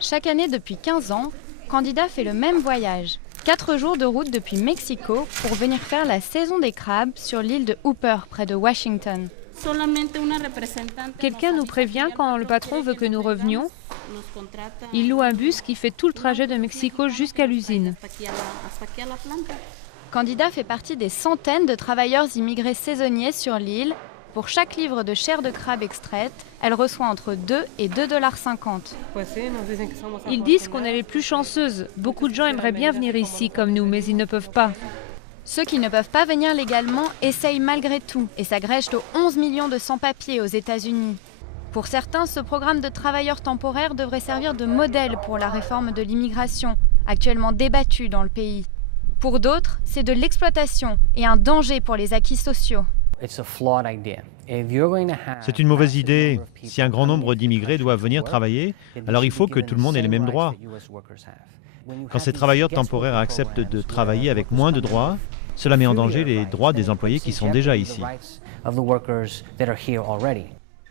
Chaque année depuis 15 ans, Candida fait le même voyage. 4 jours de route depuis Mexico pour venir faire la saison des crabes sur l'île de Hooper, près de Washington. Quelqu'un nous prévient quand le patron veut que nous revenions. Il loue un bus qui fait tout le trajet de Mexico jusqu'à l'usine. Candida fait partie des centaines de travailleurs immigrés saisonniers sur l'île. Pour chaque livre de chair de crabe extraite, elle reçoit entre 2 et 2,50 $. Ils disent qu'on est les plus chanceuses. Beaucoup de gens aimeraient bien venir ici comme nous, mais ils ne peuvent pas. Ceux qui ne peuvent pas venir légalement essayent malgré tout et s'agrègent aux 11 millions de sans-papiers aux États-Unis. Pour certains, ce programme de travailleurs temporaires devrait servir de modèle pour la réforme de l'immigration, actuellement débattue dans le pays. Pour d'autres, c'est de l'exploitation et un danger pour les acquis sociaux. C'est une mauvaise idée. Si un grand nombre d'immigrés doivent venir travailler, alors il faut que tout le monde ait les mêmes droits. Quand ces travailleurs temporaires acceptent de travailler avec moins de droits, cela met en danger les droits des employés qui sont déjà ici.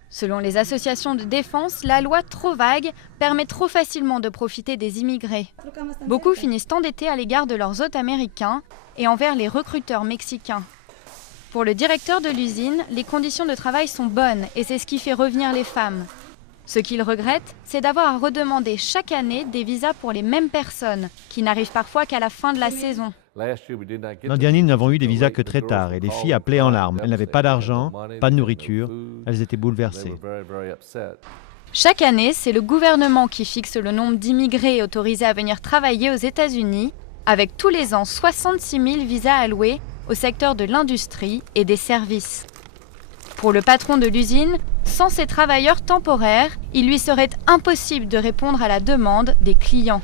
Selon les associations de défense, la loi trop vague permet trop facilement de profiter des immigrés. Beaucoup finissent endettés à l'égard de leurs hôtes américains et envers les recruteurs mexicains. Pour le directeur de l'usine, les conditions de travail sont bonnes et c'est ce qui fait revenir les femmes. Ce qu'il regrette, c'est d'avoir à redemander chaque année des visas pour les mêmes personnes, qui n'arrivent parfois qu'à la fin de la saison. L'an dernier, nous n'avons eu des visas que très tard et les filles appelaient en larmes. Elles n'avaient pas d'argent, pas de nourriture, elles étaient bouleversées. Chaque année, c'est le gouvernement qui fixe le nombre d'immigrés autorisés à venir travailler aux États-Unis, avec tous les ans 66 000 visas alloués au secteur de l'industrie et des services. Pour le patron de l'usine, sans ces travailleurs temporaires, il lui serait impossible de répondre à la demande des clients.